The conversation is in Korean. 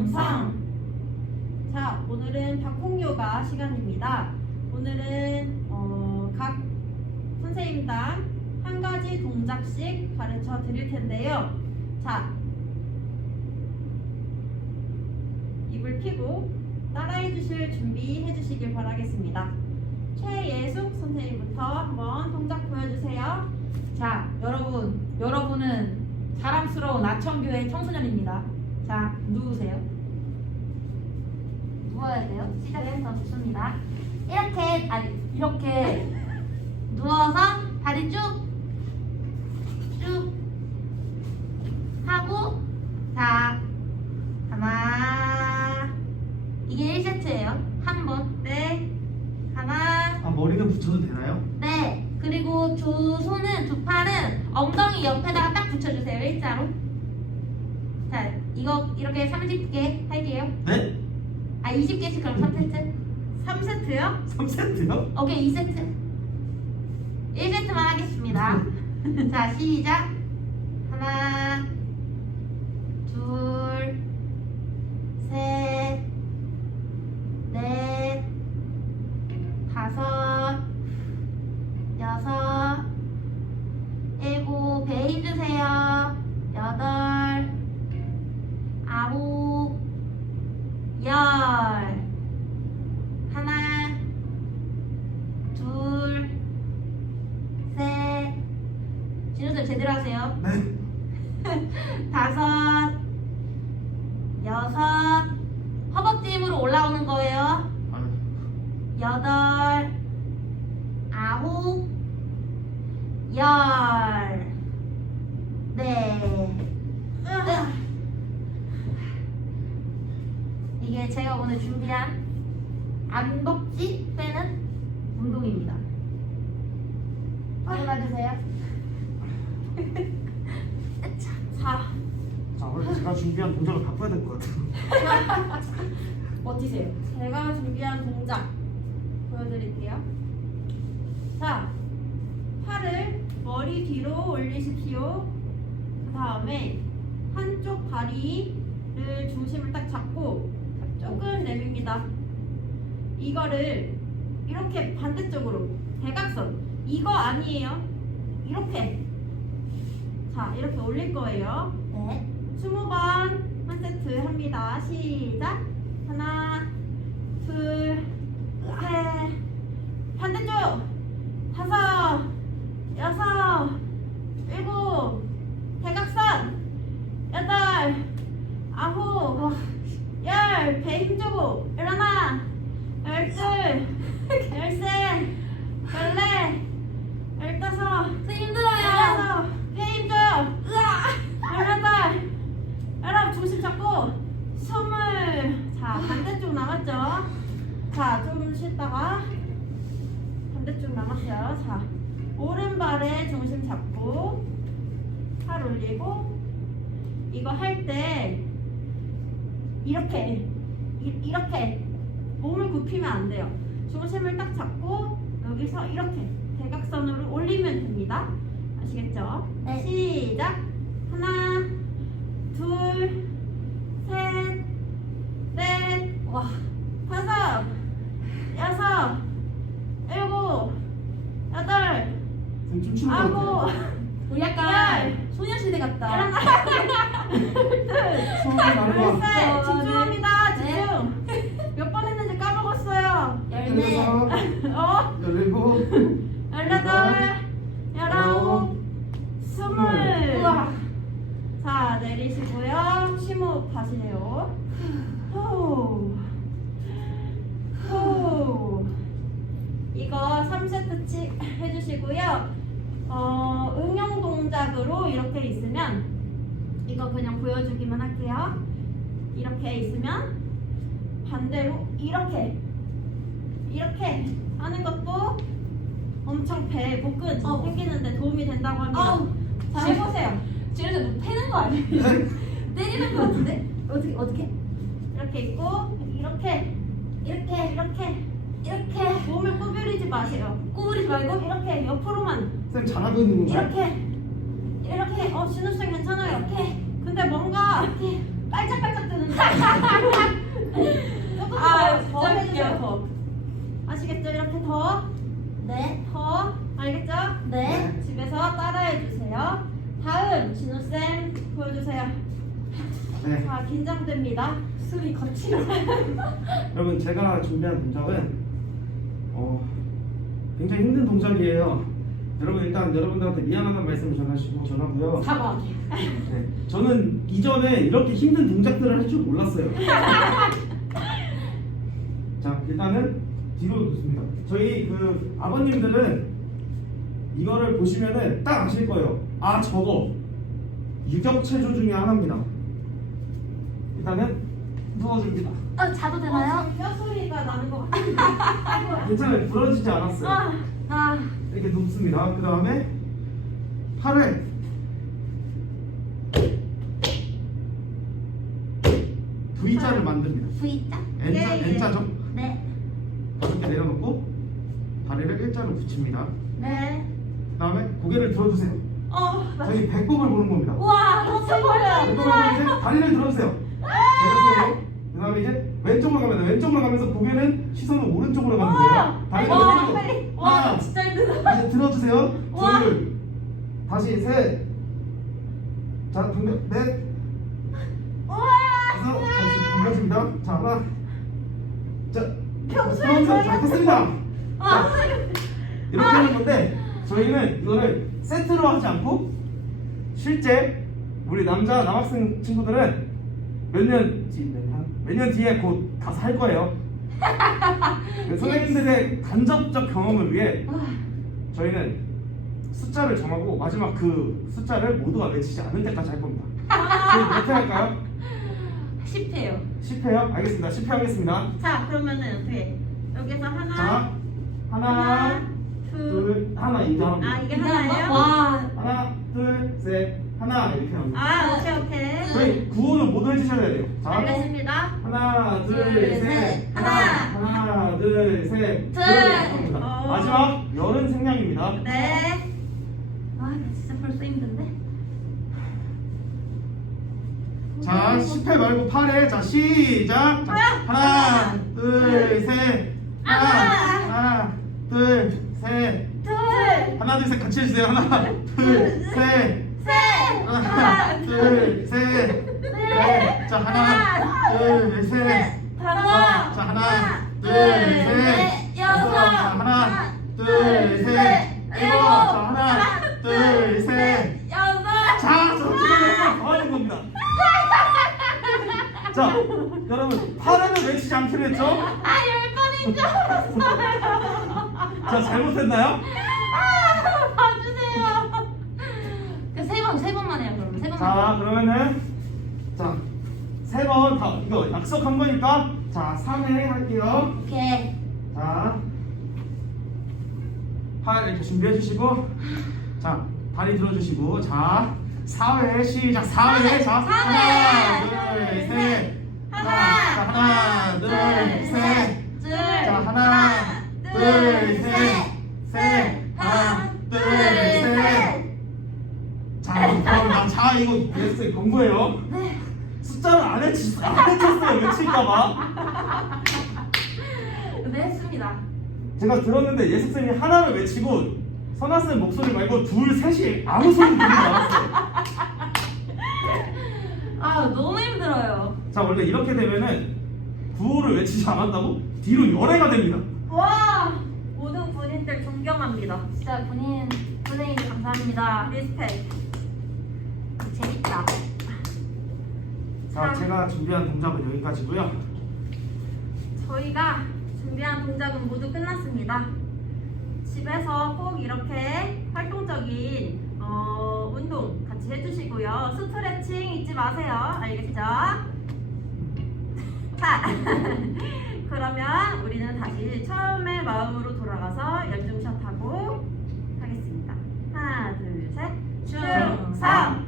영상. 자, 오늘은 박홍요가 시간입니다. 오늘은 어, 각 선생님당 한 가지 동작씩 가르쳐 드릴 텐데요. 자, 입을 피고 따라해 주실 준비해 주시길 바라겠습니다. 최예숙 선생님부터 한번 동작 보여주세요. 자, 여러분, 여러분은 자랑스러운 아천교회 청소년입니다. 자, 누우세요. 누워야 돼요. 시작해서 좋습니다. 이렇게, 아니, 이렇게 누워서 다리 쭉, 쭉 하고, 자, 하나, 이게 1세트예요. 한 번, 네, 하나, 아 머리는 붙여도 되나요? 네. 그리고 두 손은 두 팔은 엉덩이 옆에다가 딱 붙여주세요. 일자로. 자, 이거 이렇게 30개 할게요. 네? 아, 20개씩 그럼 3세트. 3세트요? 3세트요? 오케이, 2세트. 1세트만 하겠습니다. 자, 시작. 제대로 하세요. 네. 다섯, 여섯. 허벅지 힘으로 올라오는 거예요. 여덟, 아홉, 열. 네. 이게 제가 오늘 준비한 안복지 빼는 운동입니다. 일어나주세요. 으차. 자, 자 원래 제가 준비한 동작을 바꿔야 될 것 같아요. 버티세요. 제가 준비한 동작 보여드릴게요. 자, 팔을 머리 뒤로 올리십시오. 그 다음에 한쪽 다리를 중심을 딱 잡고 조금 내밉니다. 이거를 이렇게 반대쪽으로 대각선. 이거 아니에요. 이렇게. 자, 이렇게 올릴 거예요. 네. 20번 한 세트 합니다. 시작. 하나, 둘, 셋. 반대쪽. 다섯, 여섯, 일곱, 대각선. 여덟, 아홉, 열. 배 힘주고 일어나. 열둘, 열셋, 열넷, 열다섯. 저 힘들어요. 열여섯. 배 힘줘요. 열여덟. 여러분 중심 잡고 스물 자 반대쪽 남았죠? 자 좀 쉬다가 반대쪽 남았어요. 자 오른발에 중심 잡고 팔 올리고 이거 할 때 이렇게 이, 이렇게 몸을 굽히면 안 돼요. 중심을 딱 잡고 여기서 이렇게 대각선으로 올리면 됩니다. 아시겠죠? 네. 시작! 하나 둘, 셋, 넷, 와, 다섯, 여섯, 일곱, 여덟, 선생님 춤추는 것 같아요. 아홉, 우리 약간 열. 소녀시대 같다. 열셋, 집중합니다, 네. 집중. 몇 번 했는지 까먹었어요. 열네. 어? 열일곱, 열여덟, 열아홉, 스물. 우와. 자, 내리시고요. 심호흡 하시네요. 후. 후. 이거 3세트치 해주시고요. 어, 동작으로 이렇게 있으면 이거 그냥 보여주기만 할게요. 이렇게 있으면 반대로 이렇게 이렇게 하는 것도 엄청 배 복근 어. 생기는데 도움이 된다고 합니다. 아우. 자 해보세요. 지금 뭐 패는 거 아니에요? 때리는 거 같은데? 어떻게 어떻게? 이렇게 있고 이렇게 이렇게 이렇게 이렇게 몸을 구부리지 마세요. 구부리지 말고 이렇게 옆으로만 선생님 잘하고 있는 건가요? 이렇게 신우쌤 괜찮아요. 이렇게. 근데 뭔가 이렇게 깔짝깔짝 뜨는데. 조금 아, 아 더, 더 진짜 해주세요. 더. 아시겠죠? 이렇게 더, 네. 더. 알겠죠? 네. 집에서 따라해주세요. 다음 진우쌤 보여주세요. 네. 자, 긴장됩니다. 숨이 거칠어. 여러분 제가 준비한 동작은 어, 굉장히 힘든 동작이에요. 여러분 일단 여러분들한테 미안하다는 말씀을 전하시고 전하고요. 사과할게요. 네. 저는 이전에 이렇게 힘든 동작들을 할 줄 몰랐어요. 자 일단은 뒤로 놓습니다. 저희 그 아버님들은 이거를 보시면은 딱 아실 거예요. 아 저거 유격 체조 중에 하나입니다. 일단은 누워줍니다. 어, 자도 되나요? 어, 뼈 소리가 나는 것 같아요. 괜찮아요. 부러지지 않았어요. 아, 아, 이렇게 눕습니다. 그 다음에 팔을 V자를 만듭니다. V자. N자, 예, 예. N자죠. 네. 가볍게 내려놓고 다리를 일자로 붙입니다. 네. 그 다음에 고개를 들어주세요. 어, 나 저희 배꼽을 보는 겁니다. 우와, 너무 멀려. 배꼽을 이제 다리를 들어주세요. 배꼽으로. 그 다음에 이제 왼쪽으로 가면 왼쪽으로 가면서 고개는 시선은 오른쪽으로 가는 거예요. 다리를 와, 왼쪽으로. 와, 하나, 진짜 힘들다. 이제 들어주세요. 우와. 둘, 다시 셋. 자, 동네 넷. 우와. 다섯. 다시 반갑습니다. 자, 하나. 자, 평소에 자, 저희 됐습니다. 와. 이렇게 하는 건데 저희는 이거를 세트로 하지 않고 실제 우리 남자 남학생 친구들은 몇년 몇년 뒤에 곧 가서 할 거예요. 그 선생님들의 간접적 경험을 위해 저희는 숫자를 정하고 마지막 그 숫자를 모두가 외치지 않을 때까지 할 겁니다. 저희 몇회 할까요? 10회요. 10회요? 알겠습니다. 10회 하겠습니다. 자, 그러면은 어떻게? 여기서 하나, 자, 하나, 하나, 둘. 둘, 하나 이거. 아, 이게 하나예요? 와. 하나, 둘, 셋, 하나 이렇게 합니다. 아, 오케이, 오케이. 저희 구호는 모두 해주셔야 돼요. 자, 알겠습니다. 하나, 둘, 둘, 셋, 셋, 하나, 하나, 둘, 셋, 둘. 합니다. 어. 마지막 열은 생략입니다. 네. 아, 나 진짜 벌써 힘든데. 자, 10회 말고 8회. 자, 시작. 자, 하나, 둘, 셋, 하나, 하나, 둘, 셋, 둘, 하나, 둘, 셋 같이 해주세요. 하나, 둘, 셋, 셋, 하나, 둘, 셋, 넷. 자, 하나, 둘, 셋. 다섯, 자, 하나, 둘, 셋, 여섯, 자, 하나, 둘, 셋, 일곱, 자, 하나, 둘, 셋. 여섯. 자, 저 기회를 더 하는 겁니다. 자, 여러분, 팔에는 외치지 않기로 했죠? 아, 열 번인 줄 알았어요. 자, 잘못했나요? 아, 봐주세요. 그 세 번, 세 번만 해요, 그럼. 세 번만. 자, 그러면은, 자, 세 번 다, 이거 약속한 거니까, 자, 3회 할게요. 오케이. 자, 팔 이렇게 준비해 주시고, 자, 다리 들어 주시고, 자, 4회 시작. 4회. 자, 사회. 하나, 둘, 셋. 하나, 자, 하나, 둘, 셋. 둘. 자, 하나, 둘, 셋. 셋. 하나, 둘, 셋. 자, 그럼 나, 자, 이거 예스 공부해요. 네. 숫자를 안 해치, 안 외칠까봐. 네, 했습니다. 제가 들었는데 예습생이 하나를 외치고 선아 쌤 목소리 말고 둘, 셋이 아무 소리 들리지 않았어요. 아, 너무 힘들어요. 자, 원래 이렇게 되면은 구호를 외치지 않았다고 뒤로 열애가 됩니다. 와, 모든 군인들 존경합니다. 진짜 본인, 선생님 감사합니다. 리스펙. 재밌다. 자, 제가 준비한 동작은 여기까지고요. 저희가 준비한 동작은 모두 끝났습니다. 집에서 꼭 이렇게 활동적인 어, 운동 같이 해주시고요. 스트레칭 잊지 마세요. 알겠죠? 자, 그러면 우리는 다시 처음의 마음으로 돌아가서 열중샷 하고 하겠습니다. 하나, 둘, 셋. 충성!